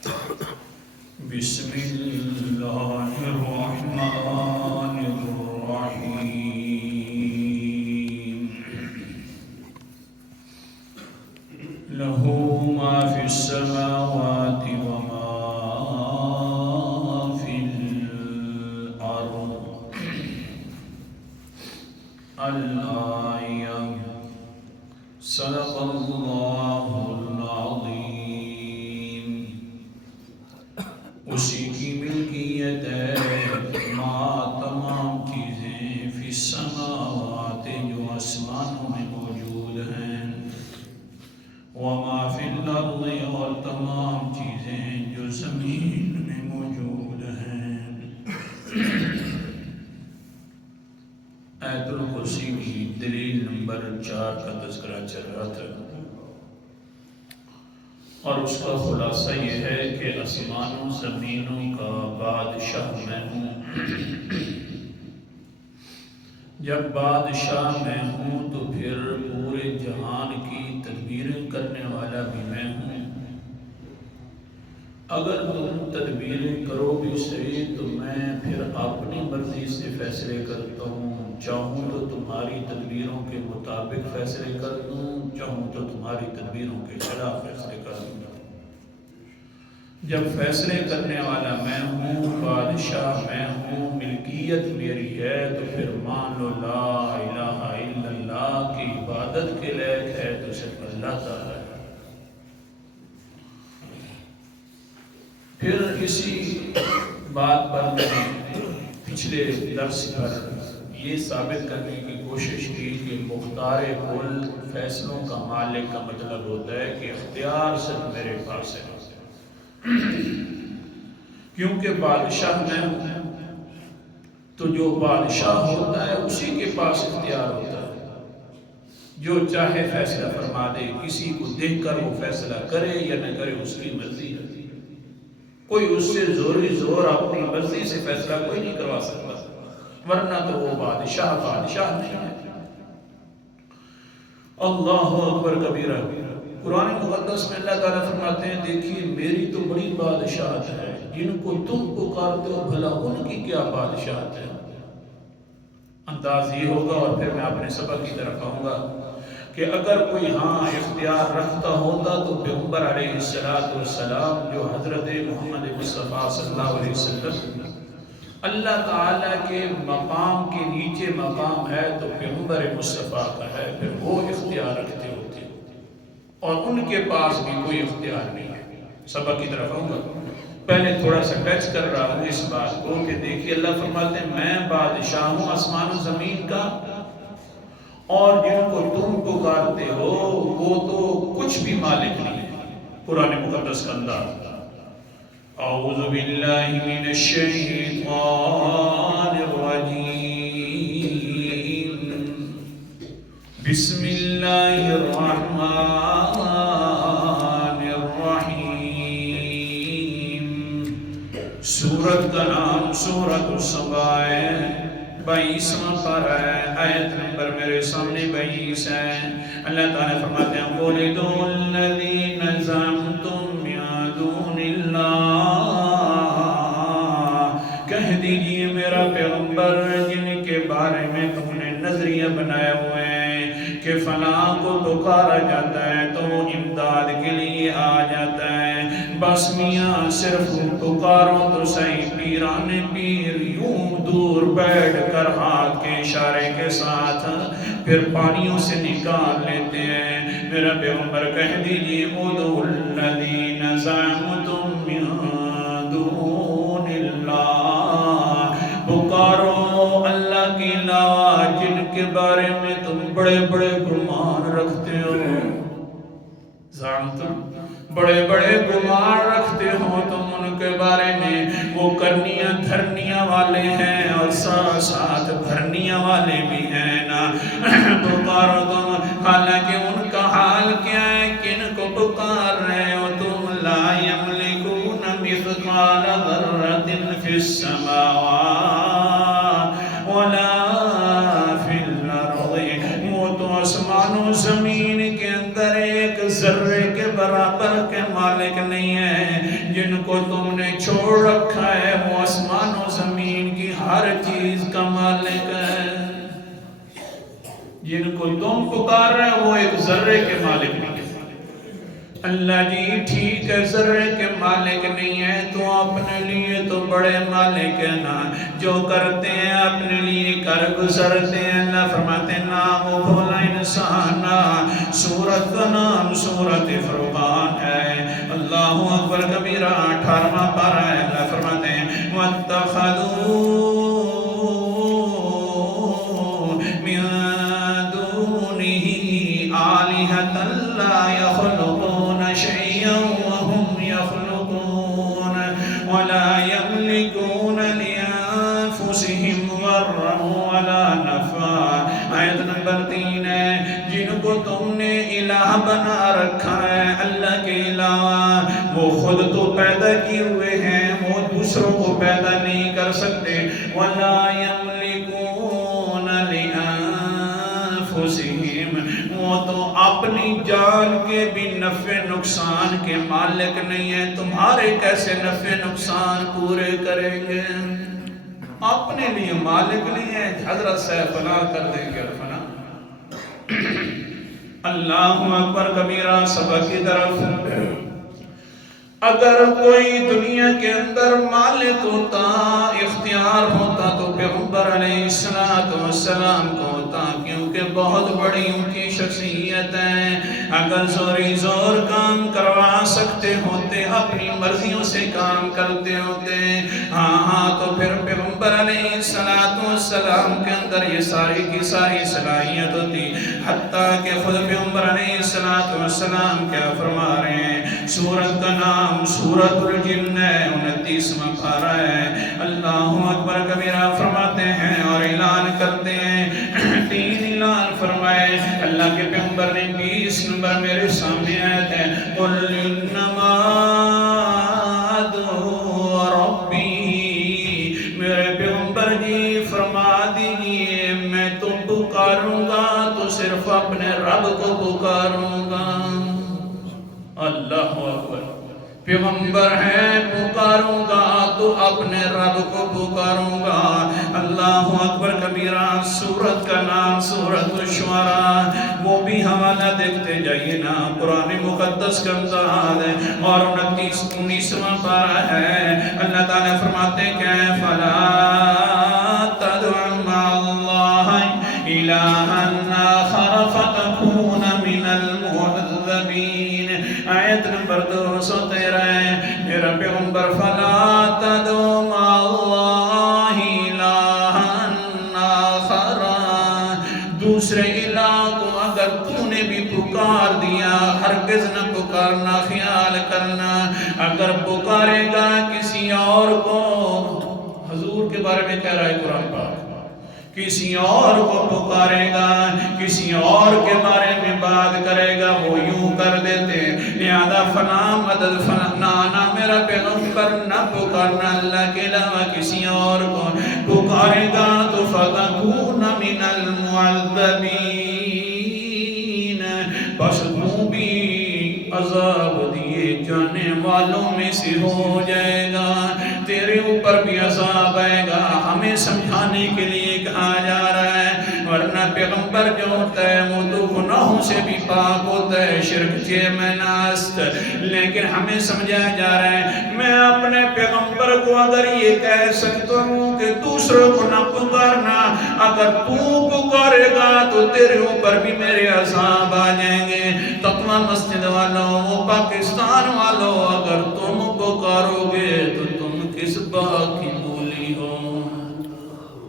بسم اللہ الرحمن الرحیم لہ ما فی السماوات وما فی الارض الآیہ صدق اللہ العظیم۔ اسی کی ملکیت ہے تمام چیزیں فی السماوات جو آسمانوں میں موجود ہیں، وما فی الارض اور تمام چیزیں جو زمین میں موجود ہیں۔ آیت الکرسی کی دلیل نمبر 4 کا تذکرہ چل رہا تھا، اور اس کا خلاصہ یہ ہے کہ آسمانوں زمینوں کا بادشاہ میں ہوں۔ جب بادشاہ میں ہوں تو پھر پورے جہان کی تدبیریں کرنے والا بھی میں ہوں۔ اگر تم تدبیریں کرو بھی صحیح تو میں پھر اپنی مرضی سے فیصلے کرتا ہوں، چاہوں تو تمہاری تدبیروں کے مطابق فیصلے کر دوں، چاہوں تو تمہاری تدبیروں کے خلاف فیصلے کر دوں۔ جب فیصلے کرنے والا میں ہوں، بادشاہ میں ہوں، ملکیت میری ہے، تو پھر مان لو لا الہ الا اللہ کی عبادت کے لائق ہے تو صرف اللہ تعالیٰ ہے۔ پھر اسی بات پر میں نے پچھلے درس پر یہ ثابت کرنے کی کوشش کی کہ مختار کل فیصلوں کا مالک کا مطلب ہوتا ہے کہ اختیار صرف میرے پاس ہے، کیونکہ بادشاہ میں ہوں تو جو بادشاہ ہوتا ہے اسی کے پاس اختیار ہوتا ہے، جو چاہے فیصلہ فرما دے، کسی کو دیکھ کر وہ فیصلہ کرے یا نہ کرے اس کی مرضی ہے، کوئی اس سے زور اپنی مرضی سے فیصلہ کوئی نہیں کروا سکتا، ورنہ تو وہ بادشاہ نہیں ہے۔ اللہ اکبر کبیرہ۔ قرآن مقدس میں اللہ تعالیٰ فرماتے ہیں دیکھیے میری تو بڑی بادشاہت ہے، جن کو تم پکارتے ہو بھلا ان کی کیا بادشاہت ہے۔ انداز یہ ہوگا، اور پھر میں اپنے سبق کی طرف آؤں گا کہ اگر کوئی اختیار رکھتا ہوتا تو پیغمبر علیہ السلام جو حضرت محمد مصطفیٰ صلی اللہ علیہ وسلم اللہ تعالیٰ کے مقام کے نیچے مقام ہے تو پیغمبر مصطفیٰ کا ہے، پھر وہ اختیار رکھتے ہوتے، اور ان کے پاس بھی کوئی اختیار نہیں ہے۔ سبق کی طرف آؤں گا، پہلے تھوڑا سا ٹچ کر رہا ہوں اس بات کو کہ دیکھیے اللہ فرماتے ہیں میں بادشاہ ہوں آسمان و زمین کا، اور جن کو تم پکارتے ہو وہ تو کچھ بھی مالک نہیں ہے۔ قرآن مقدس کا انداز۔ اعوذ باللہ من الشیطان الرجیم، بسم اللہ الرحمن الرحیم۔ سورت کا نام سورت السبا ہے، 22واں پارہ ہے، آیت نمبر میرے سامنے 22 ہے۔ اللہ تعالیٰ فرماتے ہیں قُلِ ادْعُوا الَّذِينَ زَعَمْتُم مِّن دُونِ اللَّهِ، کہہ دیجئے میرا پیغمبر جن کے بارے میں تم نے نظریہ بنائے ہوئے ہیں کہ فلاں کو پکارا جاتا ہے تو وہ امداد کے لیے آ جاتا ہے، بس میاں صرف پکارو تو صحیح، پیران پیر یوں دور بیٹھ کر ہاتھ کے اشارے کے ساتھ پھر پانیوں سے نکال لیتے ہیں۔ میرا پیغمبر کہہ دیجئے ادعوا الذین زعمتم من دون اللہ، پکارو اللہ کے علاوہ جن کے بارے میں تم بڑے بڑے گمان رکھتے ہو، زعمتم بڑے بڑے گمان رکھتے ہو تم ان کے بارے میں، وہ کرنیاں دھرنیاں والے ہیں اور ساتھ ساتھ بھرنیاں والے بھی ہیں نا، پکارو تم، حالانکہ ان کا حال کیا ہے، کن کو پکار رہے ہو تم، لا یملکون مثقال ذرۃ فی السماوات ولا فی الارض، وہ تو آسمان و زمین کے اندر ایک ذرے کے برابر کے مالک نہیں نہیں ہے، جن کو تم نے چھوڑ رکھا ہے وہ آسمان و زمین کی ہر چیز کا مالک ہے۔ جن کو تم پکار رہے ہو وہ ایک ذرے کے مالک نہیں ہے۔ اللہ جی ٹھیک ہے ذرے کے مالک نہیں ہے، تو اپنے لیے تو بڑے مالک ہے نا، جو کرتے ہیں اپنے لیے کر گزرتے ہیں۔ اللہ فرماتے ہیں نام و بھولا انسان، سورت کا نام سورت فرقان ہے۔ اللہ اکبر کبیرہ 18واں پارہ ہے۔ اللہ فرماتے ہیں وَاتَّخَذُوا مِن دُونِهِ آلِهَةً لَا يَخْلُقُونَ شَيْئًا وَهُمْ يَخْلُقُونَ وَلَا يَمْلِكُونَ لِأَنفُسِهِمْ ضَرًّا وَلَا نَفْعًا۔ آیت نمبر 3 ہے، جن کو تم نے الہ بنا رکھا ہے اللہ کے علاوہ، وہ خود تو پیدا کیے ہوئے ہیں، وہ دوسروں کو پیدا نہیں کر سکتے۔ وَلَا يَمْلِكُونَ لِأَنفُسِهِمْ، وہ تو اپنی جان کے بھی نفع نقصان کے مالک نہیں ہیں، تمہارے کیسے نفع نقصان پورے کریں گے؟ اپنے لیے مالک نہیں ہے، حضرت سے فنا کر دیں گے فنا۔ اللہ اکبر کبیرہ، سبق کی طرف۔ اگر کوئی دنیا کے اندر مالک ہوتا، اختیار ہوتا تو پیغمبر علیہ السلام کو ہوتا، کیونکہ بہت بڑی ان کی شخصیت ہے۔ اگر زوری زور کام کروا سکتے ہوتے، اپنی مرضیوں سے کام کرتے ہوتے، ہاں تو پھر پیغمبر علیہ السلام کے اندر یہ ساری کی ساری صلاحیت ہوتی۔ حتیٰ کہ خود پیغمبر علیہ السلام کیا فرما رہے ہیں؟ سورت کا نام سورت الجن ہے، 29واں پارہ ہے۔ اللہ اکبر کبیرہ فرماتے ہیں اور اعلان کرتے ہیں، 3 اعلان فرمائے اللہ کے پیغمبر نے۔ 20 نمبر میرے سامنے آیت ہے، قُلْ إِنَّمَا أَدْعُو رَبِّي، میرے پیغمبر جی فرما دیجئے میں تو پکاروں گا تو صرف اپنے رب کو پکاروں گا۔ اللہ اکبر، پیغمبر ہے پکاروں گا تو اپنے رب کو پکاروں گا۔ اللہ اکبر کبیرہ، سورت کا نام سورت الشعراء، وہ بھی حوالہ دیکھتے جائیے نا، قرآن مقدس کا امتحان ہے اور 19واں پارہ ہے۔ اللہ تعالیٰ فرماتے ہیں کہ فَلَا تَدْعُ مَعَ اللَّهِ إِلَٰهًا آخَرَ فَتَكُونَ مِنَ الْمُعَذَّبِينَ۔ آیت نمبر 213 ہے، میرا پیغمبر فَلَا تَدْعُ مَعَ اللَّهِ إِلَٰهًا آخَرَ، دوسرے الہ کو اگر تو نے بھی پکار دیا، ہرگز نہ پکارنا، خیال کرنا اگر پکارے گا کسی اور کو، حضور کے بارے میں کہہ رہا ہے قرآن پاک، کسی اور کو پکارے گا، کسی اور کے بارے میں بات کرے گا، وہ یوں کر دیتے۔ لہذا فنا مدد فنا، نہ میرا پیغمبر نہ پکارنا اللہ کے علاوہ کسی اور کو، پکارے گا تو فَتَكُونَ مِنَ الْمُعَذَّبِينَ، بس تو بھی عذاب دیے جانے والوں میں سے ہو جائے گا، تیرے اوپر بھی عذاب آئے گا۔ ہمیں سمجھانے کے لیے کہا جا رہا ہے، ورنہ پیغمبر جو ہوتا ہے وہ تو گناہوں سے بھی پاک ہوتا ہے، شرک سے مناست، لیکن ہمیں سمجھایا جا رہا ہے میں اپنے پیغمبر کو اگر یہ کہہ سکتا ہوں کہ دوسروں کو نہ پکارنا، اگر تو پکارے گا تو تیرے اوپر بھی میرے عذاب آ جائیں گے۔ تقوی مسجد والوں، پاکستان والوں، اگر تم پکارو گے تو تم کس بات کی بولی ہو؟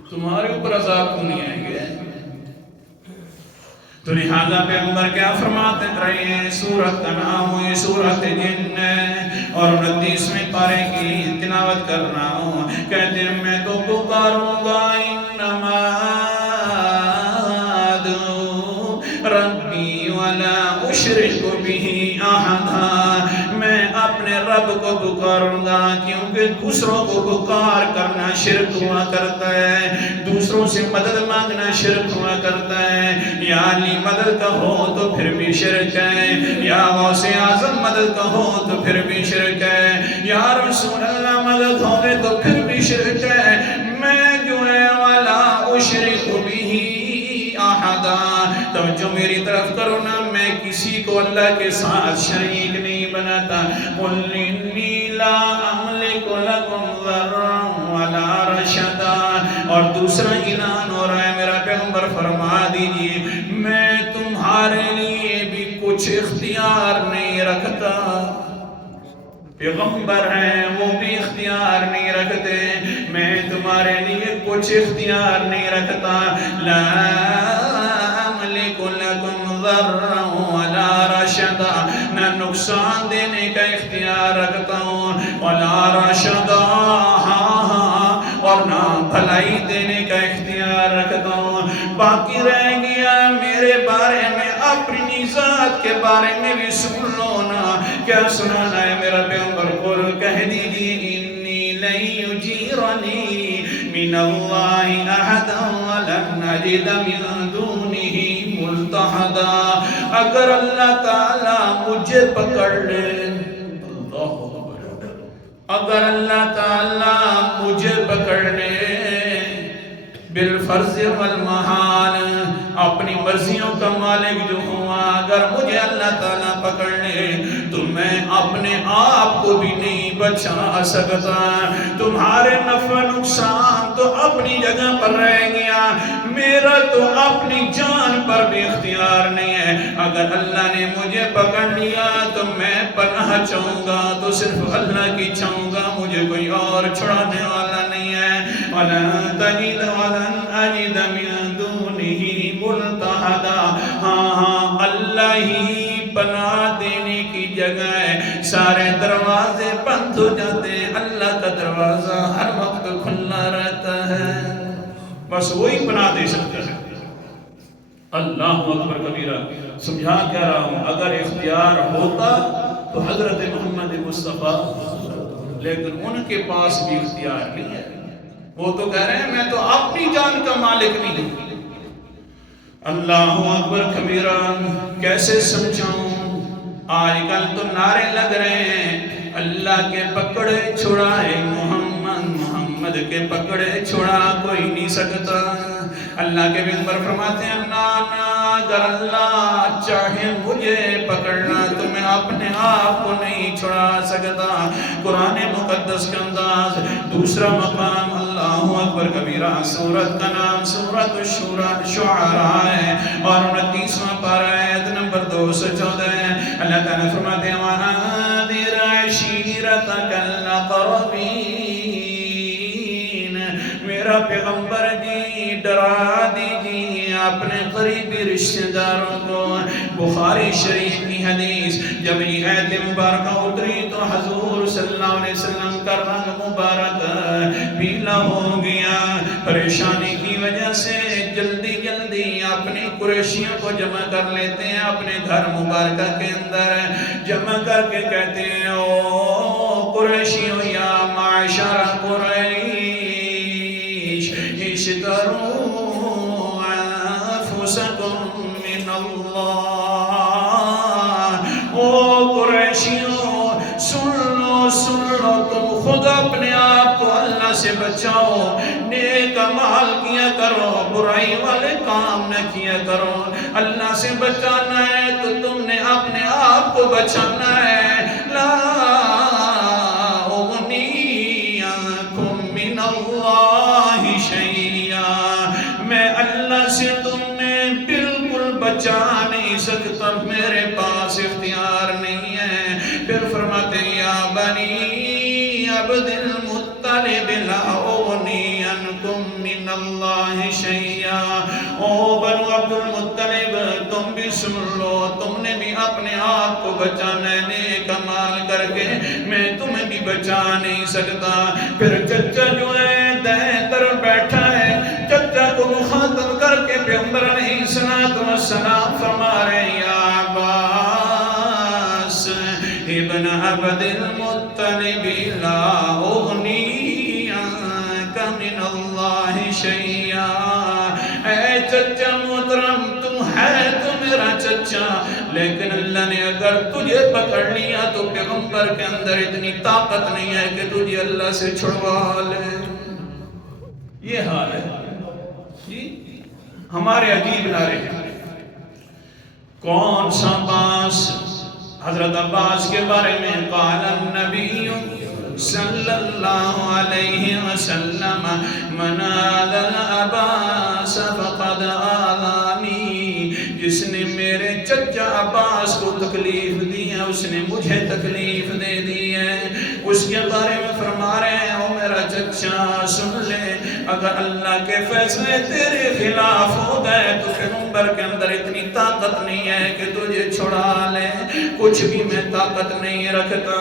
تمہارے اوپر عذاب کیوں نہیں آئیں گے؟ تو لہذا پیغمبر کیا فرماتے رہے ہیں؟ سورت کا نام ہوئی سورت جن اور 29ویں پارے کی تلاوت کر رہا ہوں۔ کہتے ہیں میں تو پکاروں گا، انما ادعو ربی ولا اشرک بہ احدا، میں اپنے رب کو کو پکاروں گا، کیونکہ دوسروں کو پکار کرنا شرک ہوا کرتا ہے، دوسروں سے مدد مانگنا شرک ہوا کرتا ہے۔ یا علی مدد کہو تو پھر بھی شرک ہے، یا غوث اعظم مدد کہو تو پھر بھی شرک ہے، یا رسول اللہ مدد ہوگے تو پھر بھی شرک ہے۔ میں جو ہے والا اشرک بھی احدا، توجہ میری طرف کرو نا، میں کسی کو اللہ کے ساتھ شریک نہیں بناتا۔ قل انی لا املک لکم ضرا ولا رشدا، اور دوسرا اعلان ہو رہا ہے میرا پیغمبر فرما دیجئے میں تمہارے لیے بھی کچھ اختیار نہیں رکھتا۔ پیغمبر ہیں وہ بھی اختیار نہیں رکھتے، میں تمہارے لیے کچھ اختیار نہیں رکھتا۔ لا املک لکم ضرا ولا رشدا، نہ نقصان دینے کا اختیار رکھتا ہوں، ولا رشدا، اور نہ بھلائی دینے کا اختیار رکھتا ہوں۔ باقی رہ گیا میرے بارے میں، اپنی ذات کے بارے میں بھی سن لو نا۔ کیا سنانا ہے میرا پیغمبر؟ قل کہہ دیجئے انی لن یجیرنی من اللہ احدا ولن اجد من دونہ ملتحدا۔ اگر اللہ تعالیٰ مجھے پکڑ لے، اللہ اکبر، اگر اللہ تعالیٰ مجھے پکڑ لے بالفرض والمحال، اپنی مرضیوں کا مالک جو ہوا، اگر مجھے اللہ تعالیٰ پکڑ لے تو میں اپنے آپ کو بھی نہیں بچا سکتا۔ تمہارے نفع نقصان تو اپنی جگہ پر رہ گیا، میرا تو اپنی جان پر بھی اختیار نہیں ہے۔ اگر اللہ نے مجھے پکڑ لیا تو میں پناہ چاہوں گا تو صرف اللہ کی چاہوں گا، مجھے کوئی اور چھڑانے والا نہیں ہے۔ وَلَن تَجِدَ وَلَن أَجِدَ مِن دُونِهِ مُلْتَحَدًا، ہاں اللہ ہی پناہ دینے کی جگہ ہے۔ سارے دروازے بند ہو جاتے ہیں، اللہ کا دروازہ ہر وقت کھلا رہتا ہے، بس وہی پناہ دے سکتا ہے۔ اللہ اکبر کبیرہ، سمجھا کہہ رہا ہوں، اگر اختیار ہوتا تو حضرت محمد مصطفیٰ، لیکن ان کے پاس بھی اختیار نہیں ہے۔ وہ تو کہہ رہے ہیں میں تو اپنی جان کا مالک نہیں ہوں۔ اللہ اکبر کبیرہ، کیسے سمجھاؤں؟ آج کل تو نعرے لگ رہے ہیں، اللہ کے پکڑے چھڑائے محمد، محمد کے پکڑے چھڑا کوئی نہیں سکتا۔ اللہ کے پیغمبر فرماتے ہیں نانا، اگر اللہ چاہے مجھے پکڑنا تو میں اپنے آپ کو نہیں چھڑا سکتا۔ قرآن مقدس کا انداز، دوسرا مقام، اللہ اکبر کبیرہ، سورت کا نام سورت الشعراء ہے اور 29واں پارہ آیت نمبر 214 ہے۔ اللہ تعالیٰ فرماتے ہیں وَأَنذِرْ عَشِيرَتَكَ الْأَقْرَبِينَ، میرا پیغمبر جی ڈرا دیجیے اپنے قریبی رشتہ داروں کو۔ بخاری شریف کی حدیث، جب یہ آیت مبارکہ اتری تو حضور صلی اللہ علیہ وسلم کا رنگ مبارک پیلا ہو گیا۔ پریشانی کی وجہ سے جلدی جلدی اپنے قریشیوں کو جمع کر لیتے ہیں، اپنے گھر مبارکہ کے اندر جمع کر کے کہتے ہیں او قریشیوں، یا معاشر قریش، اشتروا انفسکم من اللہ۔ او قریشیوں، سن لو تم خود اپنے آپ کو اللہ سے بچاؤ، نیک اعمال کیا کرو، برائی والے کام نہ کیا کرو۔ اللہ سے بچانا ہے تو تم نے اپنے آپ کو بچانا ہے۔ لا اغنی عنکم من اللہ شیئا، میں اللہ سے تمہیں بالکل بچا نہیں سکتا، میرے پاس اختیار نہیں ہے۔ پھر فرماتے ہیں یا بنی عبد المطلب لا اغنی عنکم من اللہ شیئا، او بنو عبد المطلب تم بھی سن لو، تم نے بھی اپنے آپ کو بچانا ہے، نیک اعمال کر کے میں تمہیں بھی بچا نہیں سکتا۔ پھر چچا جو ہے دائیں طرف بیٹھا ہے، چچا کو مخاطب کر کے پیغمبر علیہ السلام فرما رہے ہیں یا عباس ابن عبد المطلب چچا محترم تم ہے تو میرا چچا، لیکن اللہ نے اگر تجھے پکڑ لیا تو پیغمبر کے اندر اتنی طاقت نہیں ہے کہ تجھے اللہ سے چھڑوا لے۔ یہ حال ہے جی، ہمارے عجیب نعرے ہیں۔ کون سا عباس؟ حضرت عباس کے بارے میں قال النبی صلی اللہ علیہ وسلم من آذى العباس فقد آذانی، جس نے میرے چچا عباس کو تکلیف دی ہے اس نے مجھے تکلیف دے دی ہے۔ اس کے بارے میں فرما رہے ہیں او میرا چچا سن لے، اگر اللہ کے فیصلے تیرے خلاف ہو گئے تو پیغمبر کے اندر اتنی طاقت نہیں ہے کہ تجھے چھڑا لے، کچھ بھی میں طاقت نہیں رکھتا۔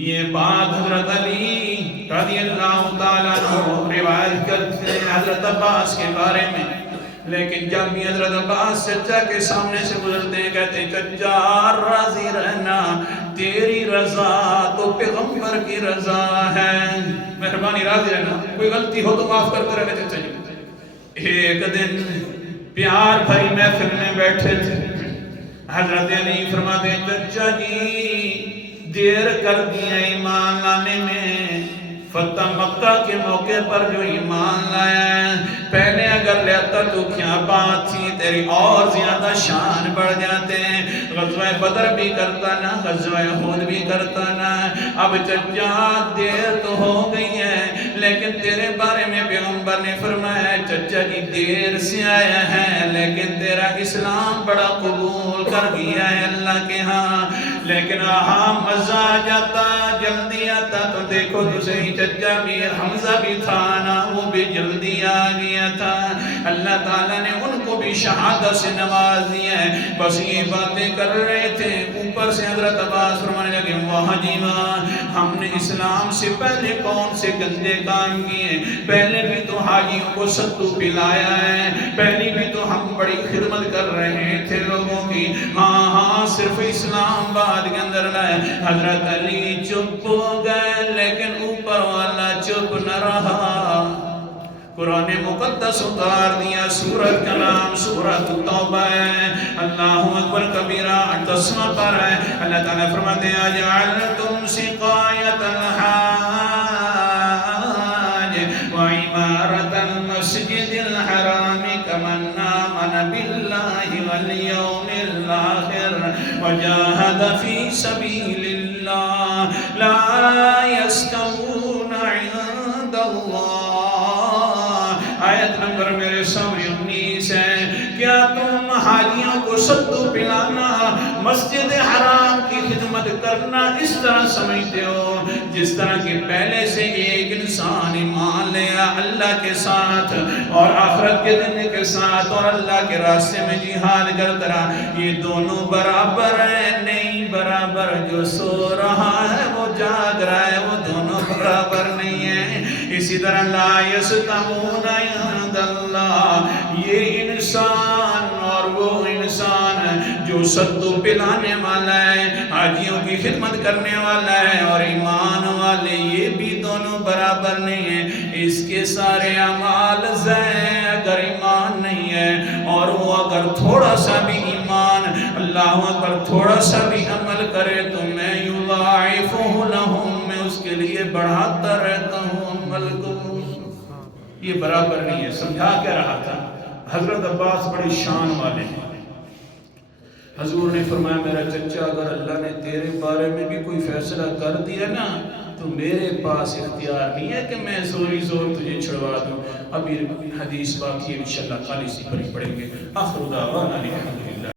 یہ بات حضرت علی رضی اللہ تعالیٰ عنہ روایت کرتے ہیں حضرت عباس کے بارے میں، لیکن جب بھی حضرت عباس چچا کے سامنے سے گزرتے ہیں کہتے ہیں چچا راضی رہنا، تیری رضا تو پیغمبر کی رضا ہے، مہربانی راضی رہنا، کوئی غلطی ہو تو معاف کرتے رہنے چچا جی۔ ایک دن پیار بھری محفل میں بیٹھے تھے، حضرت علی فرماتے ہیں چچا جی دیر کر دیا ایمان لانے میں، فتح مکہ کے موقع پر جو ایمان لایا ہے، پہلے اگر لیتا تو کیا بات تھی، تیری اور زیادہ شان بڑھ جاتے ہیں، غزوہ بدر بھی کرتا نا، غزوہ احد بھی کرتا نا۔ اب چچا دیر تو ہو گئی ہے، لیکن تیرے بارے میں پیغمبر نے فرمایا چچا جی دیر سے آیا ہے لیکن تیرا اسلام بڑا قبول کر گیا ہے اللہ کے ہاں، لیکن مزہ آ جاتا جلدی آتا تو دیکھو تو صحیح چچا بھی حمزہ بھی تھا نا، وہ بھی جلدی آ گیا تھا۔ اللہ تعالیٰ نے ان کو بھی شہادت سے نواز دیا ہے۔ بس یہ باتیں کر رہے تھے، اوپر سے حضرت عباس فرمانے لگے واہ جی واہ، ہم نے اسلام سے پہلے کون سے گندے کام کیے، پہلے بھی تو حاجیوں کو ستو پلایا ہے، پہلے بھی تو ہم بڑی خدمت کر رہے تھے لوگوں کی، ہاں صرف اسلام بعد کے اندر لائے۔ حضرت علی چپ ہو گئے لیکن اوپر والا چپ نہ رہا، قرآن مقدس اتار دیا، سورت کا نام سورت توبہ ہے، اللہ اکبر کبیرہ 10واں پارہ ہے۔ اللہ تعالیٰ فرماتے ہیں اجعلتم سقایۃ الحاج وعمارۃ المسجد الحرام کمن آمن باللہ والیوم الآخر وجاہد فی سبیل اللہ لا یستوون عند اللہ۔ آیت نمبر میرے سامنے 19 ہے۔ کیا تم حاجیوں کو ستو پلانا، مسجد حرام کی خدمت کرنا اس طرح سمجھتے ہو جس طرح کہ پہلے سے ایک انسان ایمان لیا اللہ کے ساتھ اور آخرت کے دن کے ساتھ اور اللہ کے راستے میں جہاد کرتا رہا، یہ دونوں برابر ہیں؟ نہیں برابر، جو سو رہا ہے وہ جاگ رہا ہے، وہ دونوں برابر نہیں ہیں۔ اسی طرح لا یستوون عند اللہ، یہ انسان اور وہ انسان جو ستو پلانے والا ہے، حاجیوں کی خدمت کرنے والا ہے اور ایمان والے، یہ بھی دونوں برابر نہیں ہیں۔ اس کے سارے اعمال زین اگر ایمان نہیں ہے اور وہ اگر تھوڑا سا بھی ایمان اللہ اکبر تھوڑا سا بھی عمل کرے تو میں یضاعفہ لہم، میں اس کے لیے بڑھاتا رہتا ہوں عمل کو۔ یہ برابر نہیں ہے۔ سمجھا کیا رہا تھا؟ حضرت عباس بڑی شان والے ہیں۔ حضور نے فرمایا میرا چچا اگر اللہ نے تیرے بارے میں بھی کوئی فیصلہ کر دیا نا تو میرے پاس اختیار نہیں ہے کہ میں زوری زور تجھے چھڑوا دوں۔ ابھی حدیث باقی ہے، انشاءاللہ کل اسی پر ہی پڑھیں گے۔ آخر دعوانا الحمدللہ۔